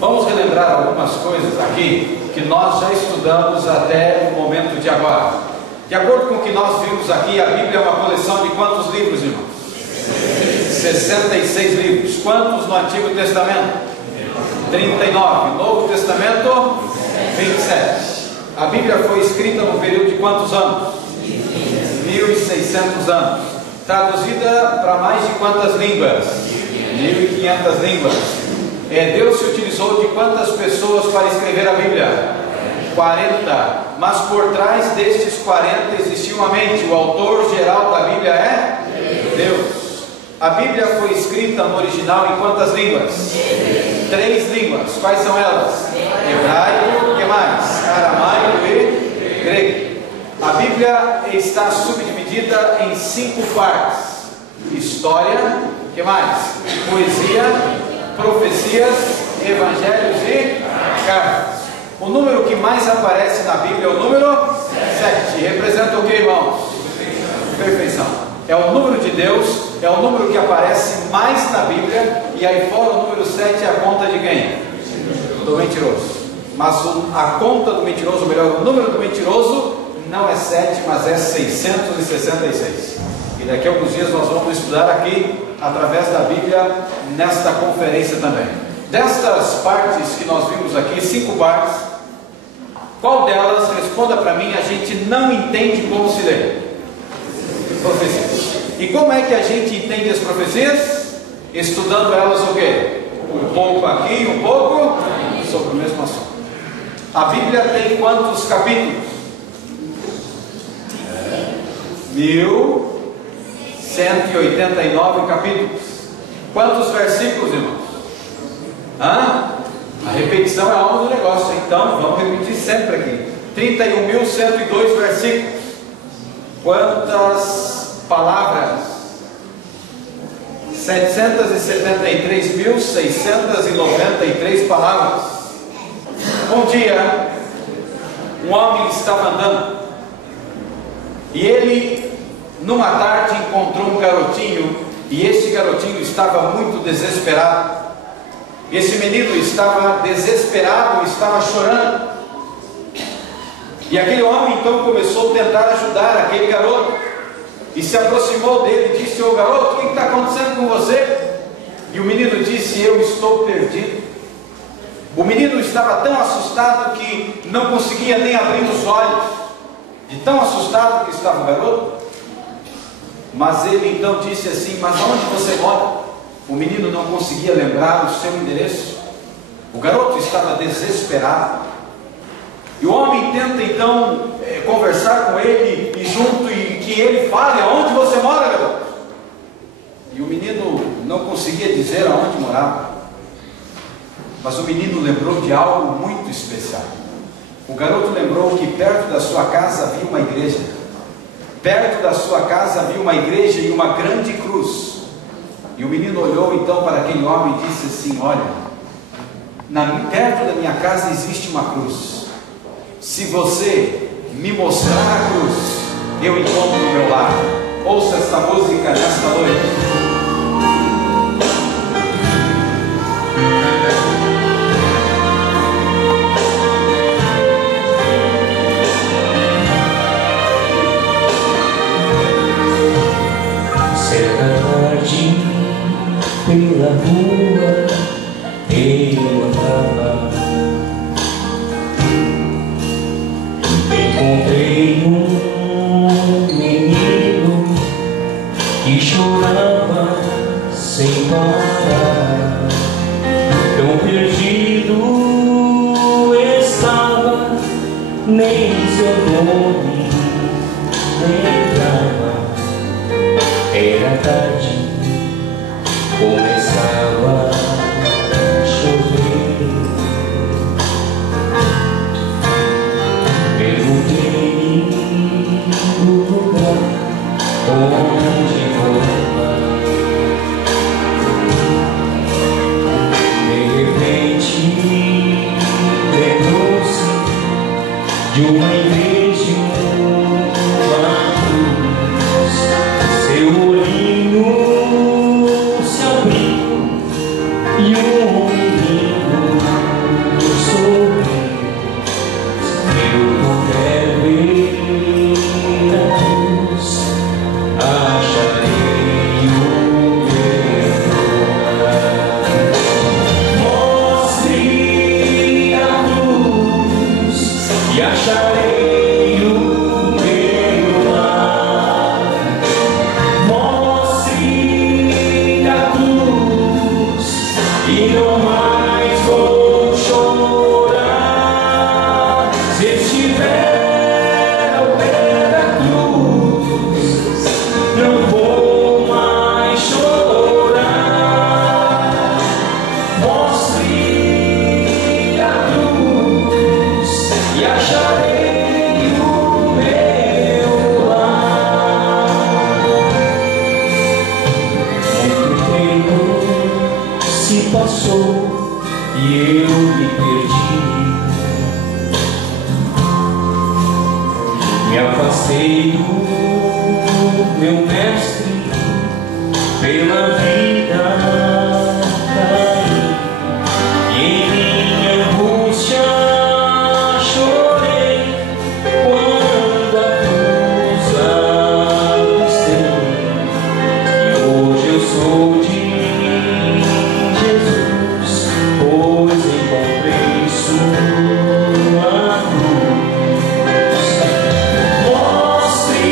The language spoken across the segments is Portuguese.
Vamos relembrar algumas coisas aqui que nós já estudamos até o momento de agora. De acordo com o que nós vimos aqui, a Bíblia é uma coleção de quantos livros, irmãos? 66 livros. Quantos no Antigo Testamento? 39. Novo Testamento? 27. A Bíblia foi escrita no período de quantos anos? 1600 anos. Traduzida para mais de quantas línguas? 1500 línguas. Deus se utilizou de quantas pessoas para escrever a Bíblia? 40. Mas por trás destes 40 existia uma mente. O autor geral da Bíblia é Deus. A Bíblia foi escrita no original em quantas línguas? 3 línguas. Quais são elas? Hebraico, o que mais? Aramaico e grego. A Bíblia está subdividida em 5 partes: história, o que mais? Poesia, profecias, evangelhos e cartas. O número que mais aparece na Bíblia é o número 7. Representa o que, irmãos? Perfeição. É o número de Deus, é o número que aparece mais na Bíblia. E aí fora o número 7 é a conta de quem? Do mentiroso. Mas a conta do mentiroso, ou melhor, o número do mentiroso não é 7, mas é 666. E daqui a alguns dias nós vamos estudar aqui, através da Bíblia, nesta conferência também. Destas partes que nós vimos aqui, 5 partes, qual delas, responda para mim, a gente não entende como se lê? Profecias. E como é que a gente entende as profecias? Estudando elas o quê? Um pouco aqui, um pouco sobre o mesmo assunto. A Bíblia tem quantos capítulos? 1189 capítulos. Quantos versículos, irmãos? A repetição é a alma do negócio. Então vamos repetir sempre aqui. 31.102 versículos. Quantas palavras? 773.693 palavras. Um dia, um homem estava andando e ele, numa tarde, encontrou um garotinho, e esse garotinho estava muito desesperado. Esse menino estava desesperado, estava chorando. E aquele homem então começou a tentar ajudar aquele garoto, e se aproximou dele e disse: ô garoto, o que está acontecendo com você? E o menino disse: eu estou perdido. O menino estava tão assustado que não conseguia nem abrir os olhos, de tão assustado que estava o garoto. Mas ele então disse assim: mas onde você mora? O menino não conseguia lembrar o seu endereço. O garoto estava desesperado. E o homem tenta então conversar com ele e junto, e que ele fale aonde você mora, garoto. E o menino não conseguia dizer aonde morava. Mas o menino lembrou de algo muito especial. O garoto lembrou que perto da sua casa havia uma igreja. Perto da sua casa havia uma igreja e uma grande cruz. E o menino olhou então para aquele homem e disse assim: olha, perto da minha casa existe uma cruz. Se você me mostrar a cruz, eu encontro o meu lar. Ouça esta música nesta noite. Pela rua eu andava, encontrei um menino que chorava sem parar. Tão perdido estava, nem seu nome lembrava. Era tarde, começava a chover. Perguntei o lugar onde mora. De repente eu me perdi. Me afastei do meu mestre, pela vida caí, e em minha angústia chorei, quando a cruz avistei. E hoje eu sou de Jesus, pois encontrei sua cruz. Mostre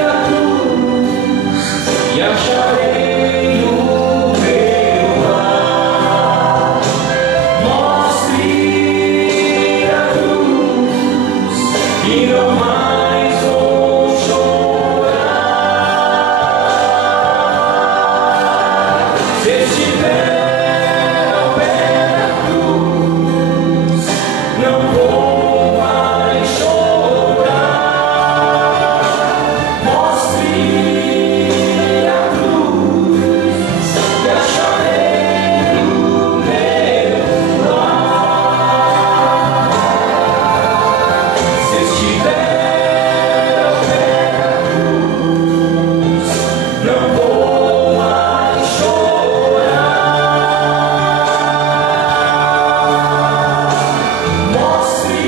a cruz e acharei o meu lar. Mostre a cruz e não mais vou chorar. Se estiver ao pé da cruz, não vou mais chorar. Mostre a cruz e acharei o meu lar. Se estiver ao pé da cruz, não vou mais chorar. Mostre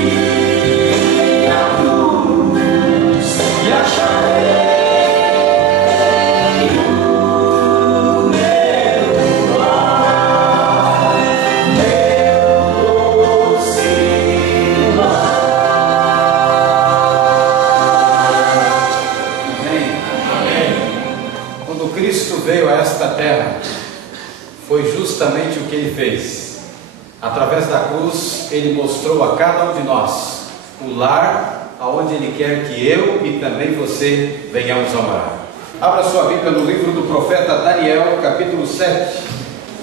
a cruz e acharei o meu lar, meu doce Amém. Quando Cristo veio a esta terra, foi justamente o que Ele fez. Através da cruz, Ele mostrou a cada um de nós o lar aonde Ele quer que eu e também você venhamos a morar. Abra sua Bíblia no livro do profeta Daniel, capítulo 7.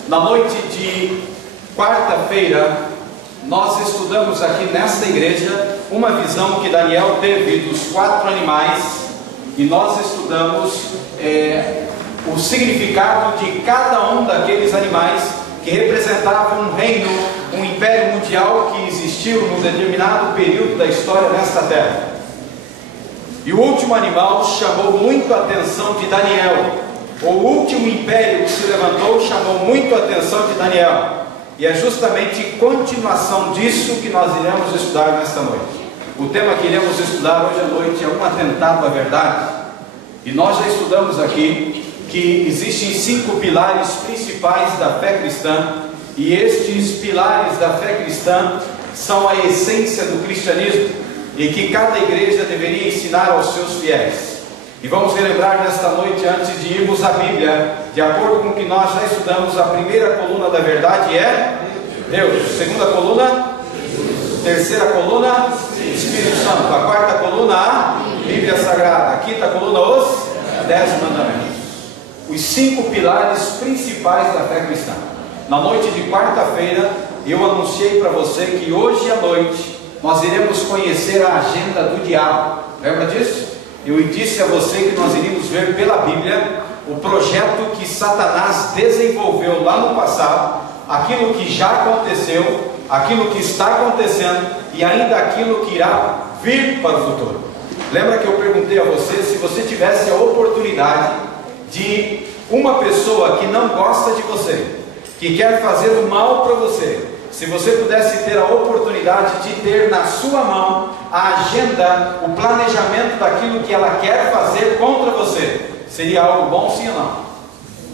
Na noite de quarta-feira, nós estudamos aqui nesta igreja uma visão que Daniel teve dos 4 animais, e nós estudamos o significado de cada um daqueles animais que representavam um reino, um império mundial que existiu num determinado período da história nesta terra. E o último animal chamou muito a atenção de Daniel. O último império que se levantou chamou muito a atenção de Daniel. E é justamente continuação disso que nós iremos estudar nesta noite. O tema que iremos estudar hoje à noite é um atentado à verdade. E nós já estudamos aqui que existem 5 pilares principais da fé cristã. E estes pilares da fé cristã são a essência do cristianismo, e que cada igreja deveria ensinar aos seus fiéis. E vamos relembrar nesta noite, antes de irmos à Bíblia, de acordo com o que nós já estudamos, a primeira coluna da verdade é Deus, segunda coluna, terceira coluna, Espírito Santo, a quarta coluna, a Bíblia Sagrada, a quinta coluna, os 10 mandamentos. Os 5 pilares principais da fé cristã. Na noite de quarta-feira, eu anunciei para você que hoje à noite nós iremos conhecer a agenda do diabo. Lembra disso? Eu disse a você que nós iríamos ver pela Bíblia o projeto que Satanás desenvolveu lá no passado, aquilo que já aconteceu, aquilo que está acontecendo e ainda aquilo que irá vir para o futuro. Lembra que eu perguntei a você se você tivesse a oportunidade de uma pessoa que não gosta de você, que quer fazer o mal para você, se você pudesse ter a oportunidade de ter na sua mão a agenda, o planejamento daquilo que ela quer fazer contra você, seria algo bom, sim ou não?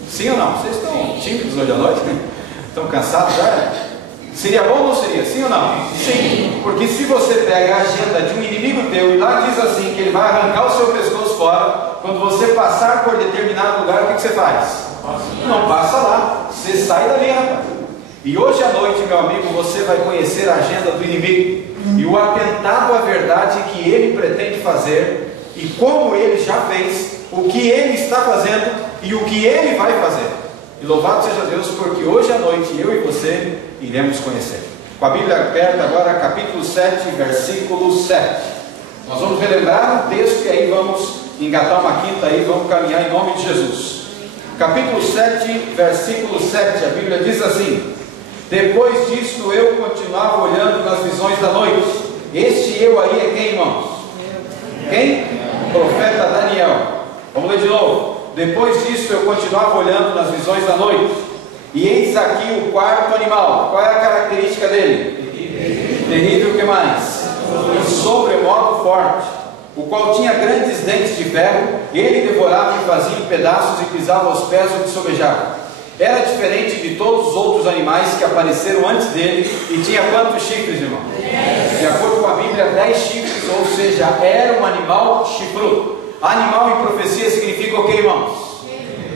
Sim ou não? Vocês estão tímidos hoje à noite? Estão cansados já? Seria bom ou não seria? Sim ou não? Sim, porque se você pega a agenda de um inimigo teu e lá diz assim que ele vai arrancar o seu pescoço fora, quando você passar por determinado lugar, o que você faz? Não passa lá, você sai dali, rapaz. E hoje à noite, meu amigo, você vai conhecer a agenda do inimigo e o atentado à verdade que ele pretende fazer, e como ele já fez, o que ele está fazendo e o que ele vai fazer. E louvado seja Deus, porque hoje à noite eu e você iremos conhecer. Com a Bíblia aberta agora, capítulo 7, versículo 7. Nós vamos relembrar o texto e aí vamos engatar uma quinta aí, vamos caminhar em nome de Jesus. Capítulo 7, versículo 7, a Bíblia diz assim: Depois disto eu continuava olhando nas visões da noite. Este eu aí é quem, irmãos? Quem? Profeta Daniel. Vamos ler de novo. Depois disto eu continuava olhando nas visões da noite. E eis aqui o quarto animal. Qual é a característica dele? Terrível, o que mais? E sobremodo forte, o qual tinha grandes dentes de ferro. Ele devorava e fazia em pedaços e pisava aos pés o que sobejava. Era diferente de todos os outros animais que apareceram antes dele. E tinha quantos chifres, irmão? De acordo com a Bíblia, 10 chifres, ou seja, era um animal chifrudo. Animal em profecia significa o que, irmãos?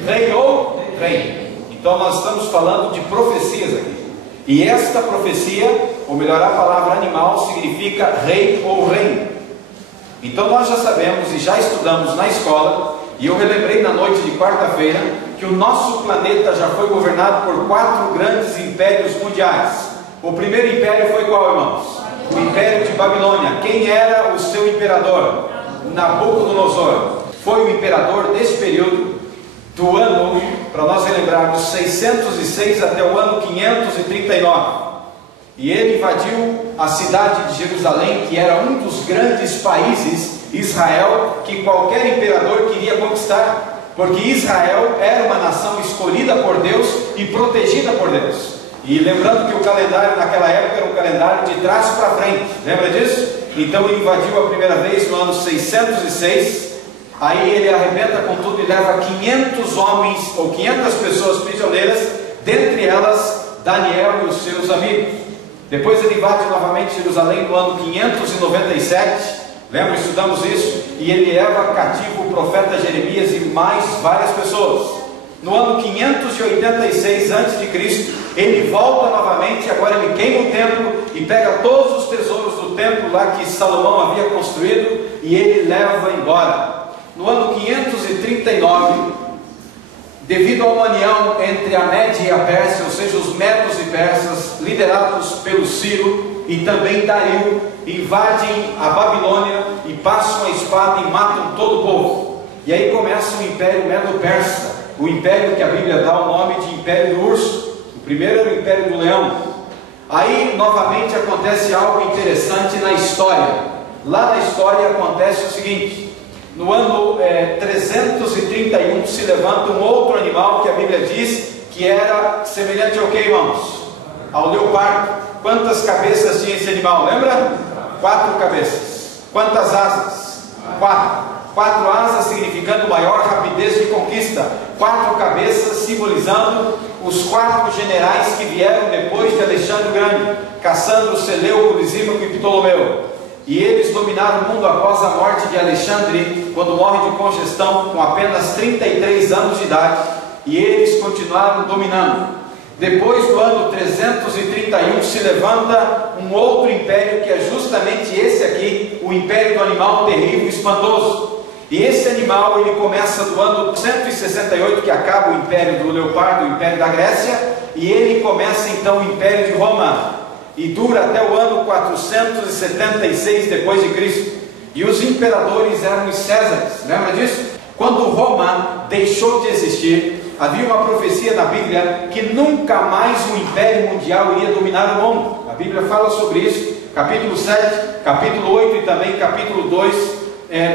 Rei ou reino. Então nós estamos falando de profecias aqui. E esta profecia, ou melhor, a palavra animal significa rei ou reino. Então nós já sabemos e já estudamos na escola, e eu relembrei na noite de quarta-feira, que o nosso planeta já foi governado por 4 grandes impérios mundiais. O primeiro império foi qual, irmãos? O Império de Babilônia. Quem era o seu imperador? Nabucodonosor. Foi o imperador desse período, do ano, para nós relembrarmos, 606 até o ano 539. E ele invadiu a cidade de Jerusalém, que era um dos grandes países, Israel, que qualquer imperador queria conquistar. Porque Israel era uma nação escolhida por Deus e protegida por Deus. E lembrando que o calendário naquela época era um calendário de trás para frente. Lembra disso? Então ele invadiu a primeira vez no ano 606. Aí ele arrebenta com tudo e leva 500 homens ou 500 pessoas prisioneiras, dentre elas Daniel e os seus amigos. Depois ele invade novamente Jerusalém no ano 597. Lembra, estudamos isso? E ele leva cativo o profeta Jeremias e mais várias pessoas. No ano 586 a.C., ele volta novamente. Agora ele queima o templo e pega todos os tesouros do templo lá que Salomão havia construído e ele leva embora. No ano 539, devido a uma união entre a Média e a Pérsia, ou seja, os medos e persas, liderados pelo Ciro e também Dario, invadem a Babilônia e passam a espada e matam todo o povo. E aí começa o Império Medo-Persa, o império que a Bíblia dá o nome de Império do Urso. O primeiro era o Império do Leão. Aí novamente acontece algo interessante na história. Lá na história acontece o seguinte: no ano 331 se levanta um outro animal que a Bíblia diz que era semelhante ao que, irmãos? Ao leopardo. Quantas cabeças tinha esse animal? Lembra? 4 cabeças. Quantas asas? 4. 4 asas significando maior rapidez de conquista. 4 cabeças simbolizando os 4 generais que vieram depois de Alexandre o Grande, Cassandro, Seleuco, Lisímaco e Ptolomeu. E eles dominaram o mundo após a morte de Alexandre, quando morre de congestão com apenas 33 anos de idade. E eles continuaram dominando. Depois do ano 331 se levanta um outro império, que é justamente esse aqui, o Império do Animal Terrível e Espantoso. E esse animal ele começa do ano 168, que acaba o Império do Leopardo, o Império da Grécia, e ele começa então o Império de Roma, e dura até o ano 476 depois de Cristo. E os imperadores eram os Césares, lembra disso? Quando Roma deixou de existir, havia uma profecia na Bíblia que nunca mais o Império Mundial iria dominar o mundo. A Bíblia fala sobre isso, capítulo 7, capítulo 8 e também capítulo 2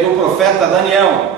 do profeta Daniel.